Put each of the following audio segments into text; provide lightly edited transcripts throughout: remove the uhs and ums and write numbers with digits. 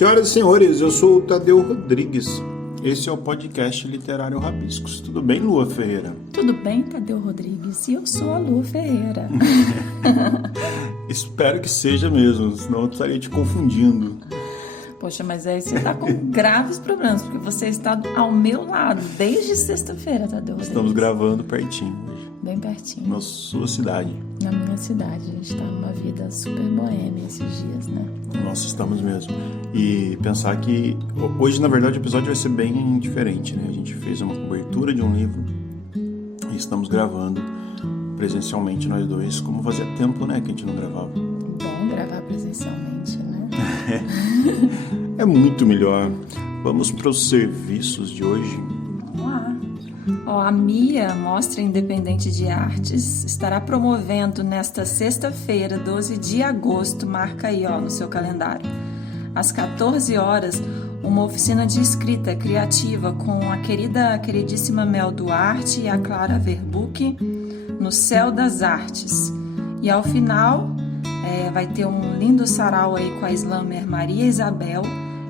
Senhoras e senhores, eu sou o Tadeu Rodrigues. Esse é o podcast Literário Rabiscos. Tudo bem, Lua Ferreira? Tudo bem, Tadeu Rodrigues? E eu sou a Lua Ferreira. Espero que seja mesmo, senão eu estaria te confundindo. Poxa, mas aí você está com graves problemas, porque você está ao meu lado desde sexta-feira, Tadeu Rodrigues. Estamos gravando pertinho hoje. Bem pertinho. Na sua cidade. Na minha cidade. A gente está numa vida super boêmia esses dias, né? Nossa, estamos mesmo. E pensar que hoje, na verdade, o episódio vai ser bem diferente, né? A gente fez uma cobertura de um livro e estamos gravando presencialmente nós dois, como fazia tempo, né, que a gente não gravava. Bom gravar presencialmente, né? É muito melhor. Vamos para os serviços de hoje. Vamos lá. A MIA, Mostra Independente de Artes, estará promovendo nesta sexta-feira, 12 de agosto, marca aí no seu calendário, às 14 horas, uma oficina de escrita criativa com a queridíssima Mel Duarte e a Clara Verbuck no Céu das Artes. E ao final vai ter um lindo sarau aí com a slammer Maria Isabel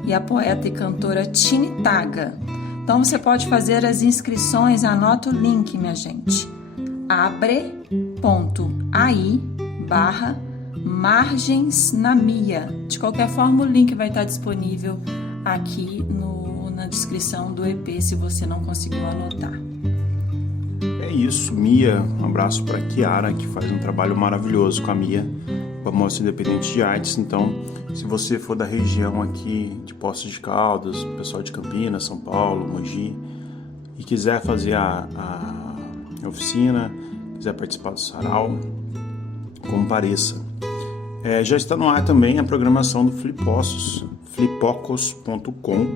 e a poeta e cantora Tini Taga. Então você pode fazer as inscrições, anota o link, minha gente, abre.ai/margensnamia. De qualquer forma, o link vai estar disponível aqui na descrição do EP, se você não conseguiu anotar. É isso, Mia. Um abraço para Kiara, que faz um trabalho maravilhoso com a Mia, com a Mostra Independente de Artes. Então, se você for da região aqui de Poços de Caldas, pessoal de Campinas, São Paulo, Mogi, e quiser fazer a oficina, quiser participar do sarau, compareça. Já está no ar também a programação do Flipocos, flipocos.com,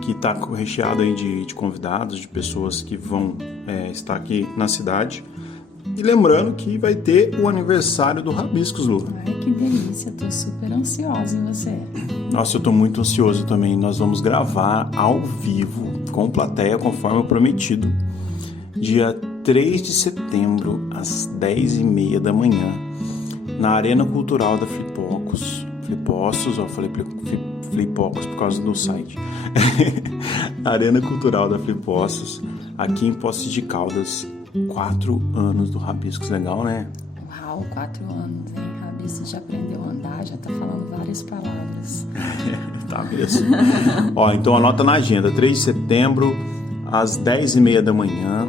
que está recheado aí de convidados, de pessoas que vão estar aqui na cidade. E lembrando que vai ter o aniversário do Rabiscos, Lu. Ai, que delícia, tô super ansiosa, e você? Nossa, eu tô muito ansioso também. Nós vamos gravar ao vivo, com plateia, conforme o prometido, dia 3 de setembro, às 10h30 da manhã, na Arena Cultural da Flipocos. Flipocos, eu falei Flipocos por causa do site. Arena Cultural da Flipocos, aqui em Poços de Caldas. 4 anos do Rabiscos, legal, né? Uau, 4 anos, hein? Rabiscos já aprendeu a andar, já tá falando várias palavras. Tá mesmo. Então anota na agenda, 3 de setembro, às 10h30 da manhã,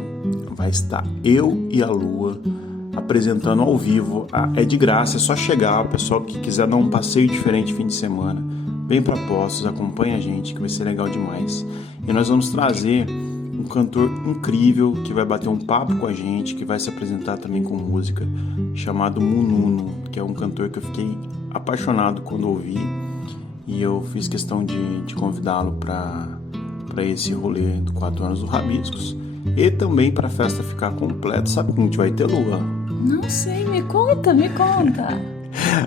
vai estar eu e a Lua apresentando ao vivo. É de graça, é só chegar. O pessoal que quiser dar um passeio diferente fim de semana, vem pra Poços, acompanha a gente, que vai ser legal demais. E nós vamos trazer um cantor incrível que vai bater um papo com a gente, que vai se apresentar também com música, chamado Mununo, que é um cantor que eu fiquei apaixonado quando ouvi, e eu fiz questão de convidá-lo para esse rolê do 4 anos do Rabiscos, e também para a festa ficar completa. Sabe o que a gente vai ter, Lua? Não sei, me conta.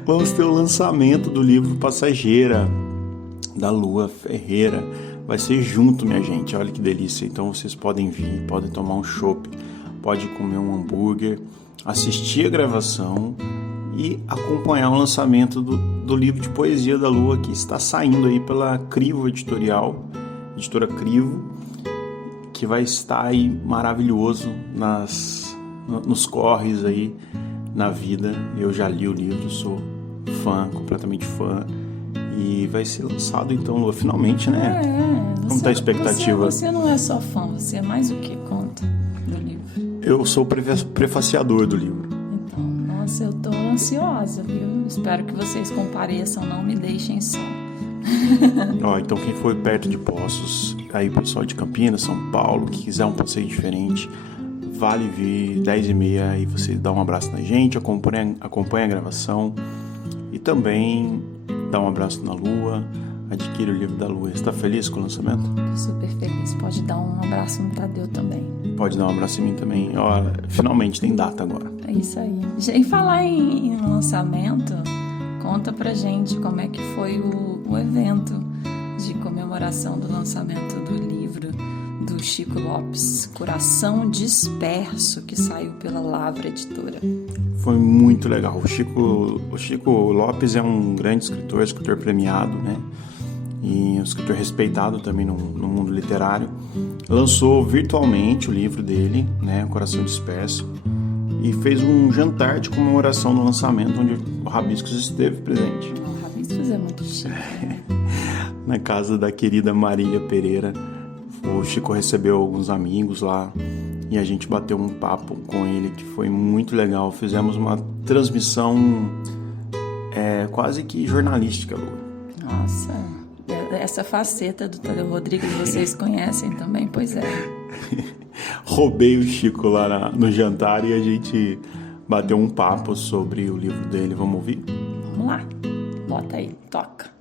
Vamos ter o lançamento do livro Passageira, da Lua Ferreira. Vai ser junto, minha gente, olha que delícia. Então vocês podem vir, podem tomar um chopp, podem comer um hambúrguer, assistir a gravação e acompanhar o lançamento do livro de poesia da Lua, que está saindo aí pela Crivo Editorial, editora Crivo, que vai estar aí maravilhoso nos corres aí na vida. Eu já li o livro, sou fã, completamente fã. E vai ser lançado então, Lua, finalmente, né? Como está a expectativa? Você não é só fã, você é mais o que conta do livro? Eu sou o prefaciador do livro. Então, nossa, eu tô ansiosa, viu? Espero que vocês compareçam, não me deixem só. Então quem for perto de Poços, aí o pessoal de Campinas, São Paulo, que quiser um passeio diferente, vale vir 10h30 e você dá um abraço na gente, acompanha a gravação e também dá um abraço na Lua, adquire o livro da Lua. Você está feliz com o lançamento? Super feliz. Pode dar um abraço no Tadeu também. Pode dar um abraço em mim também. Finalmente tem data agora. É isso aí. E falar em lançamento, conta pra gente como é que foi o evento de comemoração do lançamento do livro do Chico Lopes, Coração Disperso, que saiu pela Lavra Editora. Foi muito legal. O Chico Lopes é um grande escritor premiado, né? E um escritor respeitado também no mundo literário. Lançou virtualmente o livro dele, né? Coração Disperso, e fez um jantar de comemoração no lançamento, onde o Rabiscos esteve presente. O Rabiscos é muito chique. Na casa da querida Marília Pereira. O Chico recebeu alguns amigos lá e a gente bateu um papo com ele que foi muito legal. Fizemos uma transmissão quase que jornalística, Lu. Nossa, essa faceta do Tadeu Rodrigues vocês conhecem também, pois é. Roubei o Chico lá no jantar e a gente bateu um papo sobre o livro dele. Vamos ouvir? Vamos lá, bota aí, toca.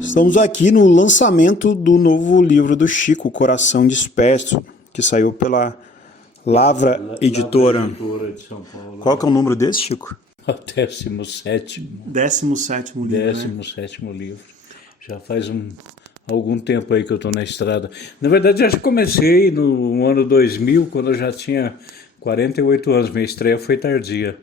Estamos aqui no lançamento do novo livro do Chico, Coração Disperso, que saiu pela Lavra Editora. De São Paulo. Qual que é o número desse, Chico? O 17º. 17º livro, né? 17º livro. Já faz algum tempo aí que eu estou na estrada. Na verdade, eu já comecei no ano 2000, quando eu já tinha 48 anos. Minha estreia foi tardia.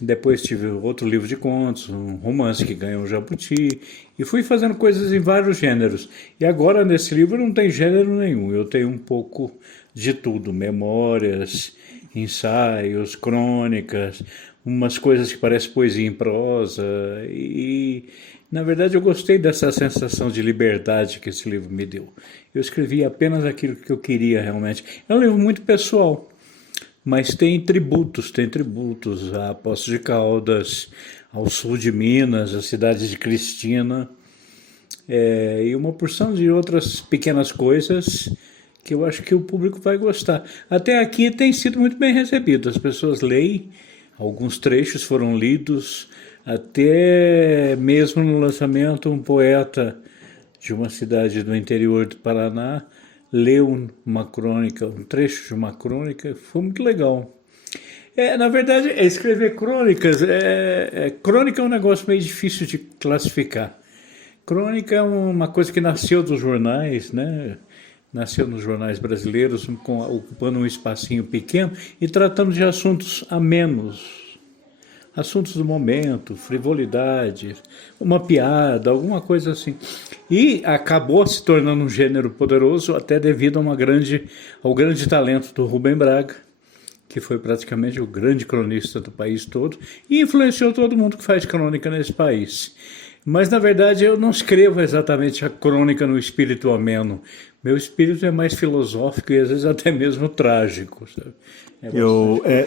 Depois tive outro livro de contos, um romance que ganhou um Jabuti, e fui fazendo coisas em vários gêneros. E agora, nesse livro, não tem gênero nenhum. Eu tenho um pouco de tudo, memórias, ensaios, crônicas, umas coisas que parecem poesia em prosa. E, na verdade, eu gostei dessa sensação de liberdade que esse livro me deu. Eu escrevi apenas aquilo que eu queria realmente. É um livro muito pessoal. Mas tem tributos a Poços de Caldas, ao sul de Minas, a cidade de Cristina, e uma porção de outras pequenas coisas que eu acho que o público vai gostar. Até aqui tem sido muito bem recebido, as pessoas leem, alguns trechos foram lidos, até mesmo no lançamento um poeta de uma cidade do interior do Paraná leu uma crônica, um trecho de uma crônica, foi muito legal. Na verdade, escrever crônicas, crônica é um negócio meio difícil de classificar. Crônica é uma coisa que nasceu dos jornais, né? Nasceu nos jornais brasileiros, ocupando um espacinho pequeno e tratando de assuntos amenos. Assuntos do momento, frivolidade, uma piada, alguma coisa assim. E acabou se tornando um gênero poderoso até devido ao grande talento do Rubem Braga, que foi praticamente o grande cronista do país todo e influenciou todo mundo que faz crônica nesse país. Mas, na verdade, eu não escrevo exatamente a crônica no espírito ameno. Meu espírito é mais filosófico e, às vezes, até mesmo trágico. Sabe?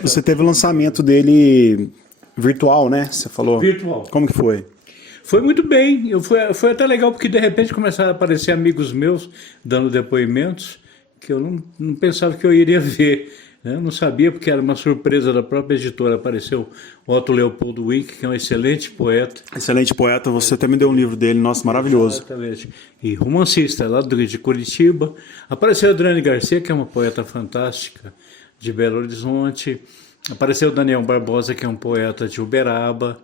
Você teve o lançamento dele virtual, né? Você falou. Virtual. Como que foi? Foi muito bem. Foi até legal porque, de repente, começaram a aparecer amigos meus dando depoimentos que eu não pensava que eu iria ver. Eu não sabia, porque era uma surpresa da própria editora. Apareceu Otto Leopoldo Wink, que é um excelente poeta. Excelente poeta. Você também deu um livro dele, nossa, maravilhoso. Exatamente. E romancista lá de Curitiba. Apareceu a Adriane Garcia, que é uma poeta fantástica, de Belo Horizonte. Apareceu o Daniel Barbosa, que é um poeta de Uberaba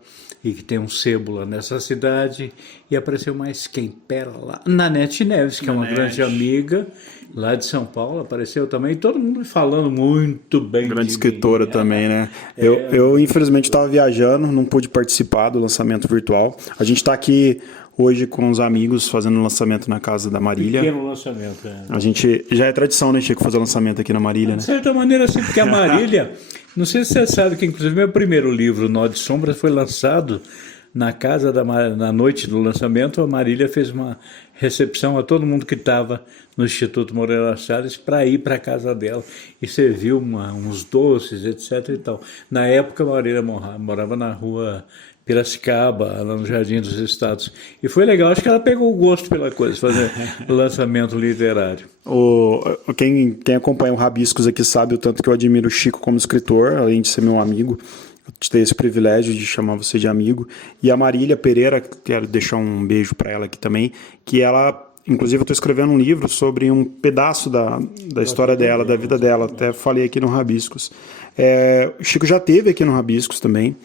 e que tem um sebo lá nessa cidade. E apareceu mais quem? Pera lá. Nanete Neves, que é uma grande amiga lá de São Paulo, apareceu também. Todo mundo falando muito bem. Grande escritora também, né? Eu infelizmente, estava viajando, não pude participar do lançamento virtual. A gente está aqui hoje com os amigos fazendo o lançamento na casa da Marília. Pequeno lançamento, A gente, já é tradição, né, Chico, fazer o lançamento aqui na Marília, né? De certa maneira, sim, porque a Marília, não sei se você sabe que, inclusive, meu primeiro livro, Nó de Sombras, foi lançado na casa na noite do lançamento. A Marília fez uma recepção a todo mundo que estava no Instituto Moreira Salles para ir para a casa dela e serviu uns doces, etc. e tal. Na época, a Marília morava na rua Piracicaba, lá no Jardim dos Estados. E foi legal, acho que ela pegou o gosto pela coisa, fazer lançamento literário. Quem acompanha o Rabiscos aqui sabe o tanto que eu admiro o Chico como escritor, além de ser meu amigo. Eu tenho esse privilégio de chamar você de amigo. E a Marília Pereira, quero deixar um beijo para ela aqui também, que ela, inclusive eu estou escrevendo um livro sobre um pedaço da história dela, da vida dela, até falei aqui no Rabiscos. O Chico já esteve aqui no Rabiscos também,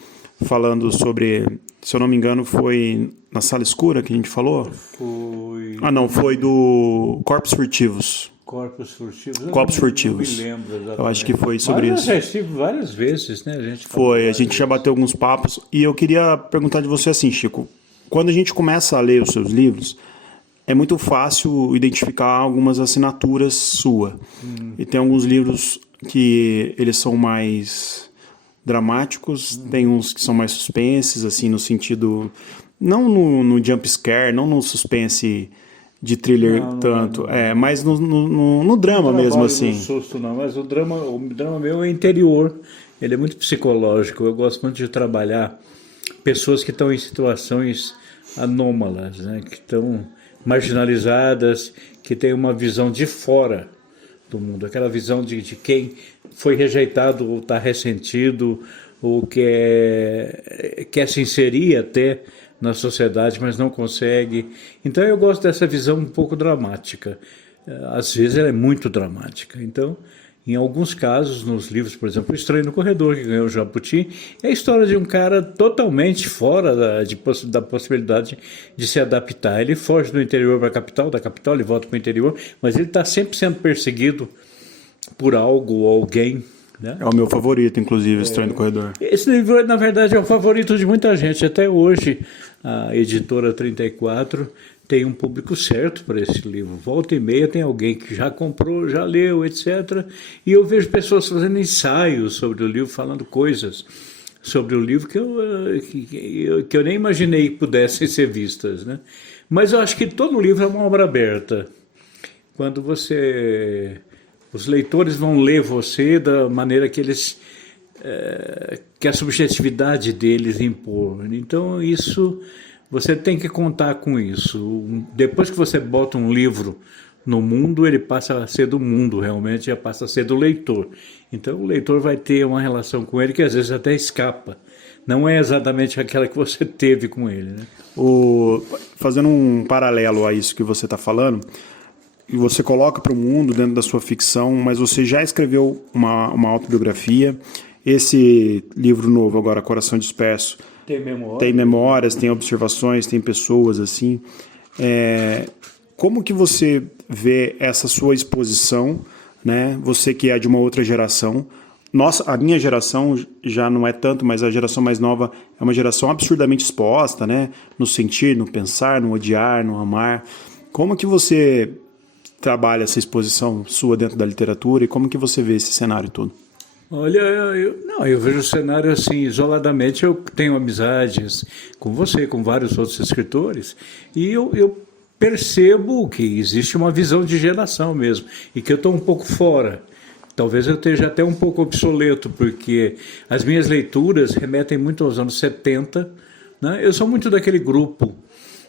falando sobre, se eu não me engano, foi na Sala Escura que a gente falou? Foi... Ah, não, foi do Corpos Furtivos. Corpos Furtivos? Corpos Furtivos. Não me lembro exatamente. Eu acho que foi sobre Mas isso. eu já estive várias vezes, né? A gente já bateu alguns papos. E eu queria perguntar de você assim, Chico. Quando a gente começa a ler os seus livros, é muito fácil identificar algumas assinaturas sua. E tem alguns livros que eles são mais dramáticos, tem uns que são mais suspenses, assim, no sentido... Não no jump scare, não no suspense de thriller tanto, mas no drama mesmo, assim. Não susto, não, mas o drama meu é interior, ele é muito psicológico. Eu gosto muito de trabalhar pessoas que estão em situações anômalas, né, que estão marginalizadas, que têm uma visão de fora do mundo, aquela visão de quem foi rejeitado ou está ressentido ou quer se inserir até na sociedade, mas não consegue. Então eu gosto dessa visão um pouco dramática. Às vezes ela é muito dramática. Então, em alguns casos, nos livros, por exemplo, O Estranho no Corredor, que ganhou o Jabuti, é a história de um cara totalmente fora da possibilidade de se adaptar. Ele foge do interior para a capital, da capital ele volta para o interior, mas ele está sempre sendo perseguido por algo ou alguém. Né? É o meu favorito, inclusive, Estranho no Corredor. Esse livro, na verdade, é o favorito de muita gente. Até hoje, a editora 34 tem um público certo para esse livro. Volta e meia tem alguém que já comprou, já leu, etc. E eu vejo pessoas fazendo ensaios sobre o livro, falando coisas sobre o livro que eu nem imaginei que pudessem ser vistas. Né? Mas eu acho que todo livro é uma obra aberta. Quando os leitores vão ler você da maneira que que a subjetividade deles impor. Então, isso, você tem que contar com isso. Depois que você bota um livro no mundo, ele passa a ser do mundo, realmente, já passa a ser do leitor. Então, o leitor vai ter uma relação com ele que às vezes até escapa. Não é exatamente aquela que você teve com ele. Né? Fazendo um paralelo a isso que você está falando, e você coloca para o mundo dentro da sua ficção, mas você já escreveu uma autobiografia. Esse livro novo agora, Coração Disperso, tem memórias, tem observações, tem pessoas assim. Como que você vê essa sua exposição, né? Você que é de uma outra geração. A minha geração já não é tanto, mas a geração mais nova é uma geração absurdamente exposta, né? No sentir, no pensar, no odiar, no amar. Como que você trabalha essa exposição sua dentro da literatura e como que você vê esse cenário todo? Olha, eu vejo o cenário assim, isoladamente. Eu tenho amizades com você, com vários outros escritores, e eu percebo que existe uma visão de geração mesmo, e que eu estou um pouco fora. Talvez eu esteja até um pouco obsoleto, porque as minhas leituras remetem muito aos anos 70. Né? Eu sou muito daquele grupo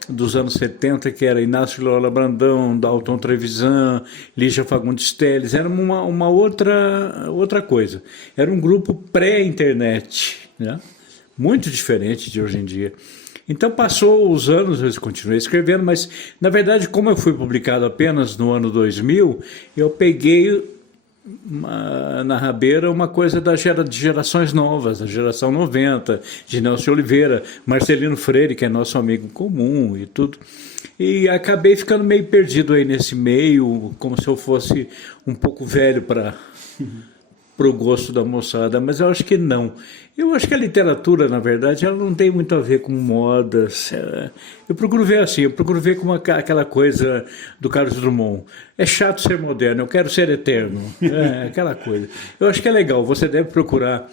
dos anos 70, que era Inácio Loyola Brandão, Dalton Trevisan, Lígia Fagundes Telles. Era uma outra coisa. Era um grupo pré-internet, né? Muito diferente de hoje em dia. Então, passou os anos, eu continuei escrevendo, mas, na verdade, como eu fui publicado apenas no ano 2000, eu peguei na rabeira uma coisa de gerações novas, da geração 90, de Nelson Oliveira, Marcelino Freire, que é nosso amigo comum e tudo. E acabei ficando meio perdido aí nesse meio, como se eu fosse um pouco velho para o gosto da moçada, mas eu acho que não. Eu acho que a literatura, na verdade, ela não tem muito a ver com modas. Eu procuro ver assim, eu procuro ver como aquela coisa do Carlos Drummond. É chato ser moderno, eu quero ser eterno. Aquela coisa. Eu acho que é legal, você deve procurar,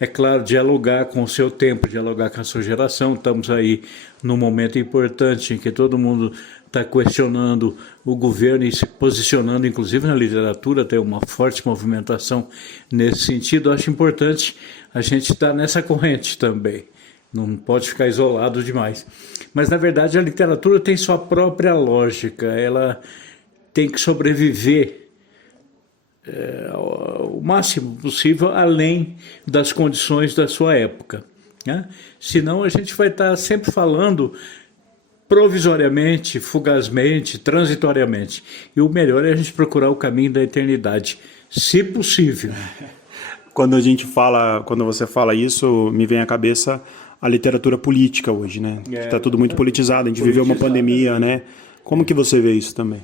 é claro, dialogar com o seu tempo, dialogar com a sua geração. Estamos aí num momento importante em que todo mundo está questionando o governo e se posicionando, inclusive na literatura, tem uma forte movimentação nesse sentido. Eu acho importante a gente estar nessa corrente também, não pode ficar isolado demais. Mas, na verdade, a literatura tem sua própria lógica, ela tem que sobreviver o máximo possível além das condições da sua época. Né? Senão a gente vai estar sempre falando provisoriamente, fugazmente, transitoriamente. E o melhor é a gente procurar o caminho da eternidade, se possível. Quando você fala isso, me vem à cabeça a literatura política hoje, né? Está tudo muito politizado, a gente viveu uma pandemia, né? Como que você vê isso também?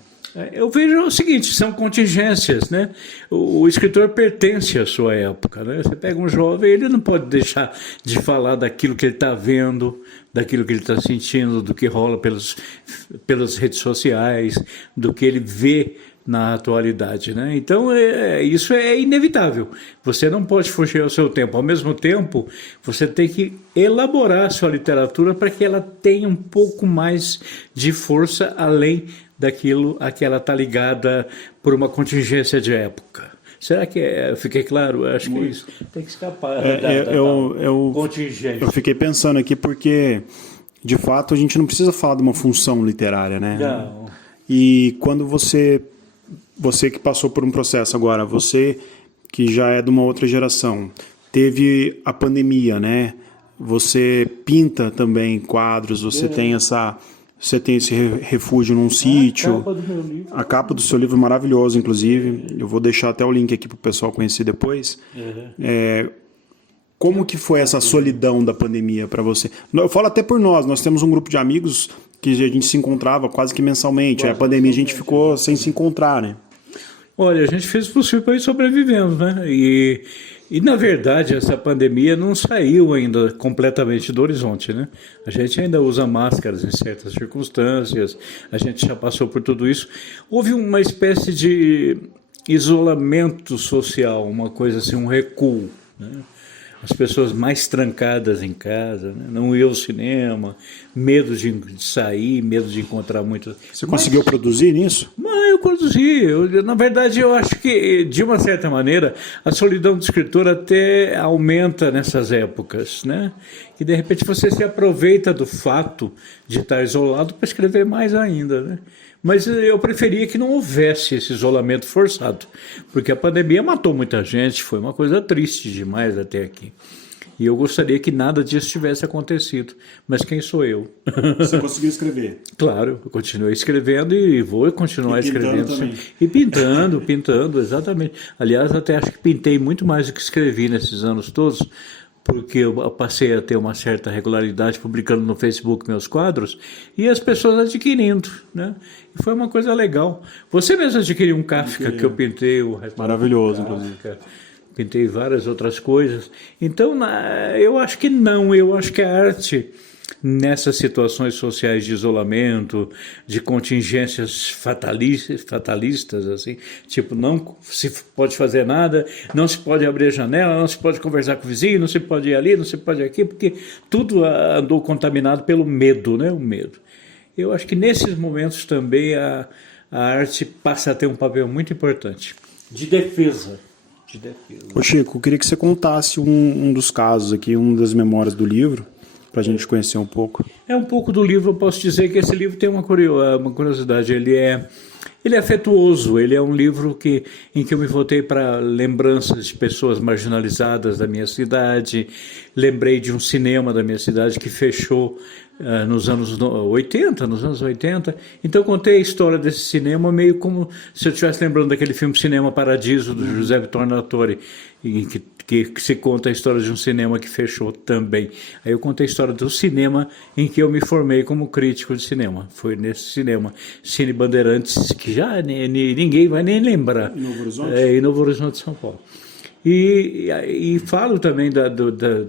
Eu vejo o seguinte, são contingências, né? O escritor pertence à sua época, né? Você pega um jovem, ele não pode deixar de falar daquilo que ele está vendo, daquilo que ele está sentindo, do que rola pelas redes sociais, do que ele vê na atualidade, né? Então, isso é inevitável. Você não pode fugir ao seu tempo. Ao mesmo tempo, você tem que elaborar a sua literatura para que ela tenha um pouco mais de força além daquilo a que ela está ligada por uma contingência de época. Será que fiquei claro? Acho que isso tem que escapar da contingência. Eu fiquei pensando aqui porque, de fato, a gente não precisa falar de uma função literária, né? Não. E quando você que passou por um processo agora, você que já é de uma outra geração, teve a pandemia, né? Você pinta também quadros, você tem esse refúgio num sítio. A capa do meu livro. A capa do seu livro é maravilhosa, inclusive. Eu vou deixar até o link aqui para o pessoal conhecer depois. Como que foi essa solidão da pandemia para você? Eu falo até por nós temos um grupo de amigos que a gente se encontrava quase que mensalmente. Aí a pandemia a gente ficou sem se encontrar, né? Olha, a gente fez o possível para ir sobrevivendo, né? E na verdade, essa pandemia não saiu ainda completamente do horizonte, né? A gente ainda usa máscaras em certas circunstâncias, a gente já passou por tudo isso. Houve uma espécie de isolamento social, uma coisa assim, um recuo, né? As pessoas mais trancadas em casa, né? Não iam ao cinema, medo de sair, medo de encontrar muitas... Você conseguiu produzir nisso? Eu produzi. Na verdade, eu acho que, de uma certa maneira, a solidão do escritor até aumenta nessas épocas, né? E, de repente, você se aproveita do fato de estar isolado para escrever mais ainda, né? Mas eu preferia que não houvesse esse isolamento forçado, porque a pandemia matou muita gente, foi uma coisa triste demais até aqui. E eu gostaria que nada disso tivesse acontecido. Mas quem sou eu? Você conseguiu escrever? Claro, eu continuei escrevendo e vou continuar escrevendo. Também. E pintando, exatamente. Aliás, até acho que pintei muito mais do que escrevi nesses anos todos, porque eu passei a ter uma certa regularidade publicando no Facebook meus quadros e as pessoas adquirindo, né? E foi uma coisa legal. Você mesmo adquiriu um Kafka que eu pintei. Maravilhoso, inclusive. Pintei várias outras coisas. Então, eu acho que não. Eu acho que a arte, nessas situações sociais de isolamento, de contingências fatalistas, assim, tipo, não se pode fazer nada, não se pode abrir a janela, não se pode conversar com o vizinho, não se pode ir ali, não se pode ir aqui, porque tudo andou contaminado pelo medo, né? O medo. Eu acho que nesses momentos também a arte passa a ter um papel muito importante de defesa. Ô Chico, eu queria que você contasse um dos casos aqui, uma das memórias do livro, para a gente conhecer um pouco. Um pouco do livro. Eu posso dizer que esse livro tem uma curiosidade. Ele é afetuoso. Ele é um livro em que eu me voltei para lembranças de pessoas marginalizadas da minha cidade. Lembrei de um cinema da minha cidade que fechou nos anos 80. Então eu contei a história desse cinema meio como se eu estivesse lembrando daquele filme Cinema Paradiso, do José Vitor Nattori, em que se conta a história de um cinema que fechou também. Aí eu contei a história do cinema em que eu me formei como crítico de cinema. Foi nesse cinema, Cine Bandeirantes, que já ninguém vai nem lembrar. Em Novo Horizonte? Em Novo Horizonte, São Paulo. E falo também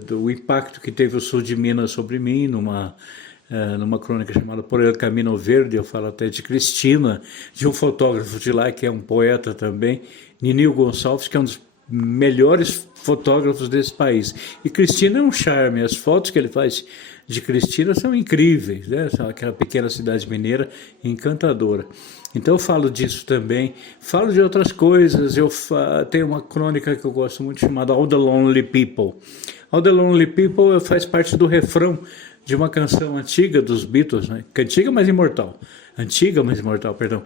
do impacto que teve o sul de Minas sobre mim, numa crônica chamada Por El Camino Verde. Eu falo até de Cristina, de um fotógrafo de lá que é um poeta também, Ninil Gonçalves, que é um dos melhores fotógrafos desse país. E Cristina é um charme. As fotos que ele faz de Cristina são incríveis, né? São aquela pequena cidade mineira encantadora. Então eu falo disso também, falo de outras coisas. Eu tenho uma crônica que eu gosto muito chamada All the Lonely People. All the Lonely People faz parte do refrão de uma canção antiga dos Beatles, né? Antiga, mas imortal, perdão.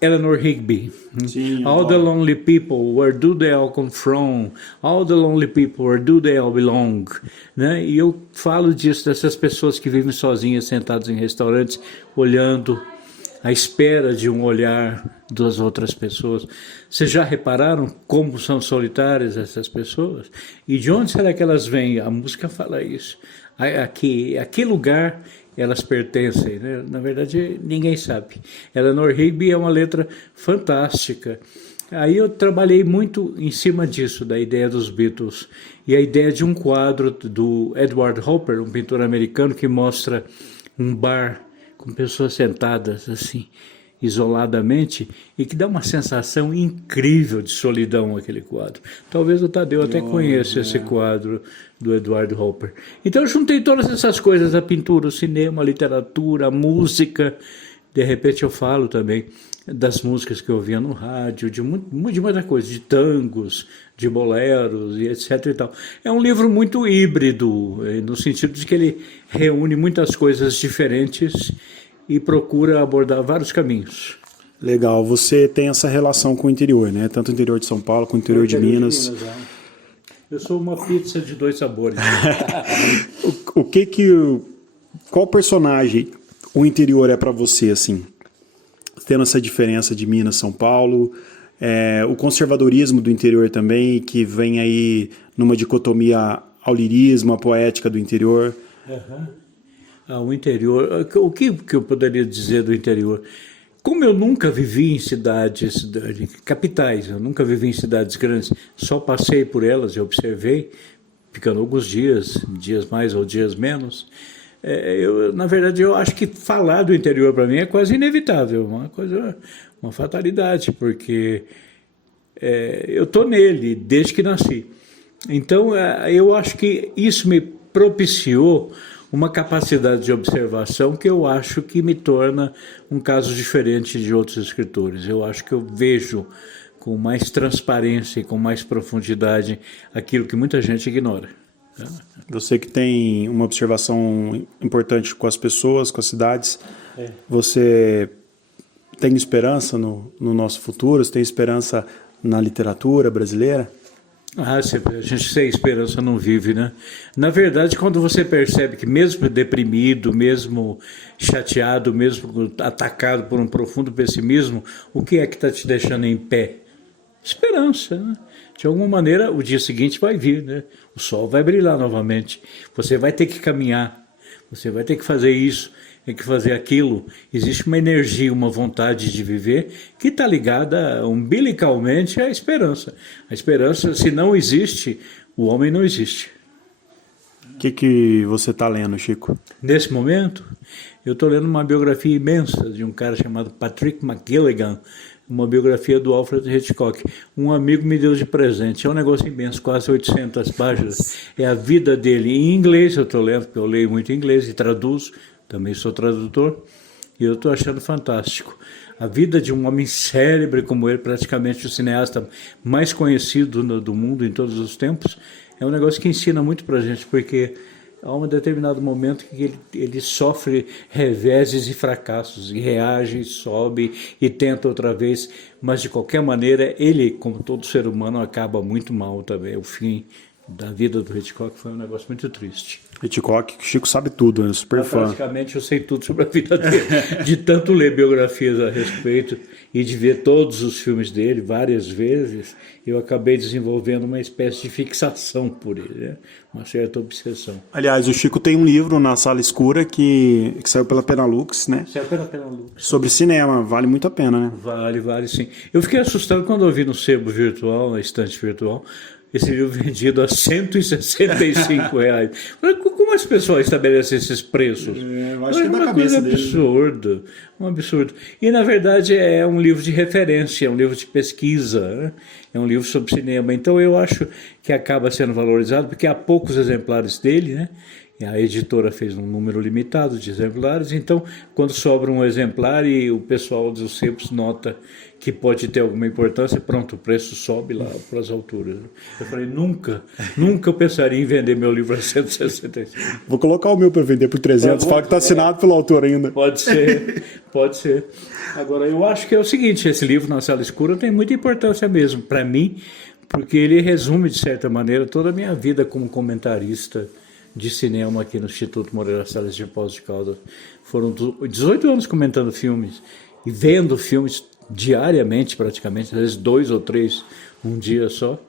Eleanor Rigby. Sim, all the lonely people, where do they all come from? All the lonely people, where do they all belong? Né? E eu falo disso, dessas pessoas que vivem sozinhas, sentadas em restaurantes, olhando à espera de um olhar das outras pessoas. Vocês já repararam como são solitárias essas pessoas? E de onde será que elas vêm? A música fala isso. a que lugar elas pertencem, né? Na verdade, ninguém sabe. Eleanor Rigby é uma letra fantástica. Aí eu trabalhei muito em cima disso, da ideia dos Beatles, e a ideia de um quadro do Edward Hopper, um pintor americano, que mostra um bar com pessoas sentadas assim, isoladamente, e que dá uma sensação incrível de solidão aquele quadro. Talvez o Tadeu até conheça esse quadro do Edward Hopper. Então eu juntei todas essas coisas, a pintura, o cinema, a literatura, a música. De repente eu falo também das músicas que eu ouvia no rádio, de muita coisa, de tangos, de boleros e etc. e tal. É um livro muito híbrido, no sentido de que ele reúne muitas coisas diferentes e procura abordar vários caminhos. Legal, você tem essa relação com o interior, né? Tanto o interior de São Paulo quanto o interior de Minas. Eu sou uma pizza de 2 sabores. Qual personagem o interior é para você, assim? Tendo essa diferença de Minas, São Paulo, o conservadorismo do interior também, que vem aí numa dicotomia ao lirismo, à poética do interior. O interior, o que eu poderia dizer do interior? Como eu nunca vivi em cidades capitais, eu nunca vivi em cidades grandes, só passei por elas e observei, ficando alguns dias mais ou dias menos, na verdade, eu acho que falar do interior para mim é quase inevitável, uma fatalidade, porque eu estou nele desde que nasci. Então, eu acho que isso me propiciou uma capacidade de observação que eu acho que me torna um caso diferente de outros escritores. Eu acho que eu vejo com mais transparência e com mais profundidade aquilo que muita gente ignora. Você que tem uma observação importante com as pessoas, com as cidades, você tem esperança no nosso futuro? Você tem esperança na literatura brasileira? A gente sem esperança não vive, né? Na verdade, quando você percebe que mesmo deprimido, mesmo chateado, mesmo atacado por um profundo pessimismo, o que é que está te deixando em pé? Esperança, né? De alguma maneira, o dia seguinte vai vir, né? O sol vai brilhar novamente. Você vai ter que caminhar, você vai ter que fazer isso, tem que fazer aquilo. Existe uma energia, uma vontade de viver que está ligada umbilicalmente à esperança. A esperança, se não existe, o homem não existe. O que você está lendo, Chico? Nesse momento, eu estou lendo uma biografia imensa de um cara chamado Patrick McGilligan, uma biografia do Alfred Hitchcock. Um amigo me deu de presente. É um negócio imenso, quase 800 páginas. É a vida dele. Em inglês eu estou lendo, porque eu leio muito inglês e traduzo. Também sou tradutor. E eu estou achando fantástico. A vida de um homem célebre como ele, praticamente o cineasta mais conhecido do mundo em todos os tempos, é um negócio que ensina muito para a gente, porque há um determinado momento que ele sofre reveses e fracassos, e reage, sobe e tenta outra vez, mas de qualquer maneira ele, como todo ser humano, acaba muito mal também. O fim da vida do Hitchcock foi um negócio muito triste. Hitchcock, Chico sabe tudo, é super fã. Praticamente eu sei tudo sobre a vida dele, de tanto ler biografias a respeito e de ver todos os filmes dele várias vezes, eu acabei desenvolvendo uma espécie de fixação por ele, né? Uma certa obsessão. Aliás, o Chico tem um livro na Sala Escura que saiu pela Penalux, né? Saiu pela Penalux. Sobre cinema, vale muito a pena, né? Vale sim. Eu fiquei assustado quando eu vi no sebo virtual, na estante virtual, esse livro vendido a R$165. Como as pessoas estabelecem esses preços? Eu acho que é da cabeça dele. Absurdo, um absurdo. E, na verdade, é um livro de referência, é um livro de pesquisa, né? É um livro sobre cinema. Então, eu acho que acaba sendo valorizado, porque há poucos exemplares dele, né? E a editora fez um número limitado de exemplares, então, quando sobra um exemplar e o pessoal dos sebos nota que pode ter alguma importância, pronto, o preço sobe lá para as alturas. Eu falei, nunca eu pensaria em vender meu livro a 165. Vou colocar o meu para vender por 300, fala que está assinado pelo autor ainda. Pode ser. Agora, eu acho que é o seguinte, esse livro Na Sala Escura tem muita importância mesmo, para mim, porque ele resume, de certa maneira, toda a minha vida como comentarista de cinema aqui no Instituto Moreira Salles de Poços de Caldas. Foram 18 anos comentando filmes e vendo filmes diariamente, praticamente, às vezes 2 ou 3 um dia só.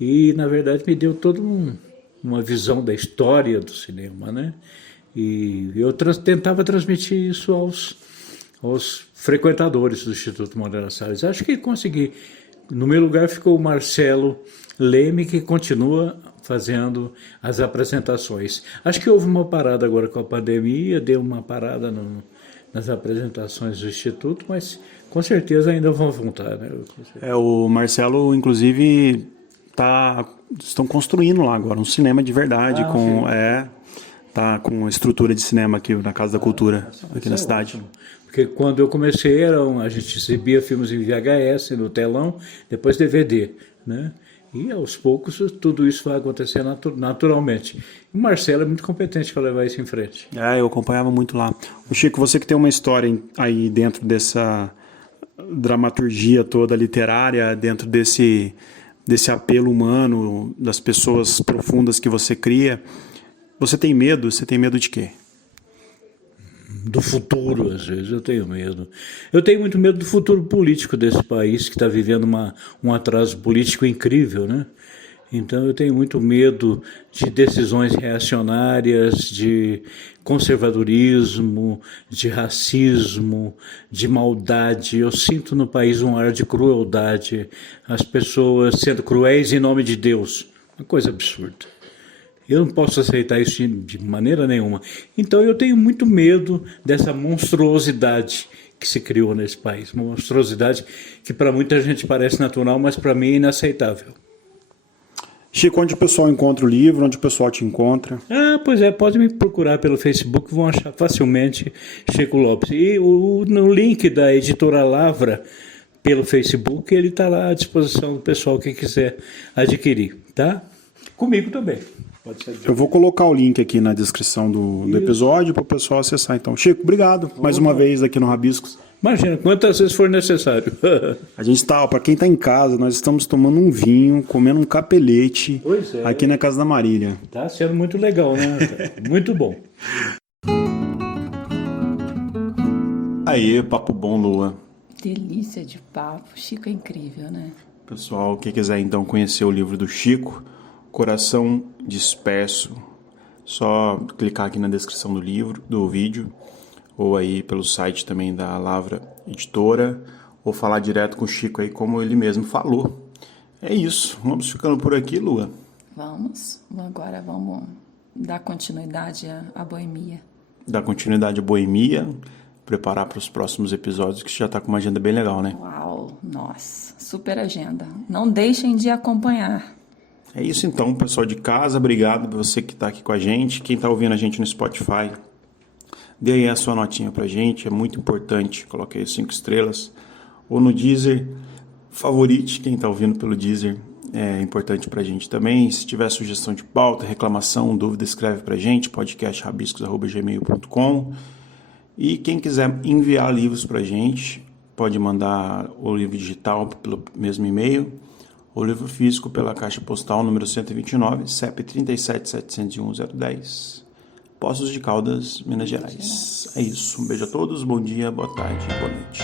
E, na verdade, me deu todo um uma visão da história do cinema, né? E eu tentava transmitir isso aos frequentadores do Instituto Moreira Salles. Acho que consegui. No meu lugar ficou o Marcelo Leme, que continua fazendo as apresentações. Acho que houve uma parada agora com a pandemia, deu uma parada nas apresentações do Instituto, mas com certeza ainda vão voltar, né? O Marcelo, inclusive, estão construindo lá agora um cinema de verdade, tá com estrutura de cinema aqui na Casa da Cultura, aqui na cidade. Ótimo. Porque quando eu comecei, a gente exibia filmes em VHS, no telão, depois DVD, né? E aos poucos tudo isso vai acontecer naturalmente. O Marcelo é muito competente para levar isso em frente. Eu acompanhava muito lá. O Chico, você que tem uma história aí dentro dessa dramaturgia toda literária, dentro desse apelo humano, das pessoas profundas que você cria, você tem medo? Você tem medo de quê? Do futuro, às vezes, eu tenho medo. Eu tenho muito medo do futuro político desse país, que está vivendo um atraso político incrível, né? Então eu tenho muito medo de decisões reacionárias, de conservadorismo, de racismo, de maldade. Eu sinto no país um ar de crueldade, as pessoas sendo cruéis em nome de Deus. Uma coisa absurda. Eu não posso aceitar isso de maneira nenhuma. Então eu tenho muito medo dessa monstruosidade que se criou nesse país. Uma monstruosidade que para muita gente parece natural, mas para mim é inaceitável. Chico, onde o pessoal encontra o livro? Onde o pessoal te encontra? Pois é, pode me procurar pelo Facebook, vão achar facilmente Chico Lopes. E no link da Editora Lavra, pelo Facebook, ele está lá à disposição do pessoal que quiser adquirir, tá? Comigo também. Eu vou colocar o link aqui na descrição do episódio para o pessoal acessar. Então, Chico, obrigado mais uma vez aqui no Rabiscos. Imagina, quantas vezes for necessário. A gente para quem está em casa, nós estamos tomando um vinho, comendo um capelete aqui na Casa da Marília. Tá sendo muito legal, né? Muito bom. Aí, papo bom, Lua. Delícia de papo. Chico é incrível, né? Pessoal, quem quiser então conhecer o livro do Chico, Coração Disperso, só clicar aqui na descrição do vídeo, ou aí pelo site também da Lavra Editora, ou falar direto com o Chico aí, como ele mesmo falou. É isso, vamos ficando por aqui, Lua. Agora vamos dar continuidade à boemia. Dar continuidade à boemia, preparar para os próximos episódios, que já está com uma agenda bem legal, né? Uau, nossa, super agenda. Não deixem de acompanhar. É isso então, pessoal de casa, obrigado por você que está aqui com a gente, quem está ouvindo a gente no Spotify, dê aí a sua notinha pra gente, é muito importante, coloque aí 5 estrelas, ou no Deezer, favorite quem está ouvindo pelo Deezer, é importante pra gente também. Se tiver sugestão de pauta, reclamação, dúvida, escreve pra gente, podcastrabiscos@gmail.com, e quem quiser enviar livros pra gente, pode mandar o livro digital pelo mesmo e-mail, o livro físico pela caixa postal número 129, CEP 37701010, Poços de Caldas, Minas Gerais. É isso. Um beijo a todos, bom dia, boa tarde, boa noite.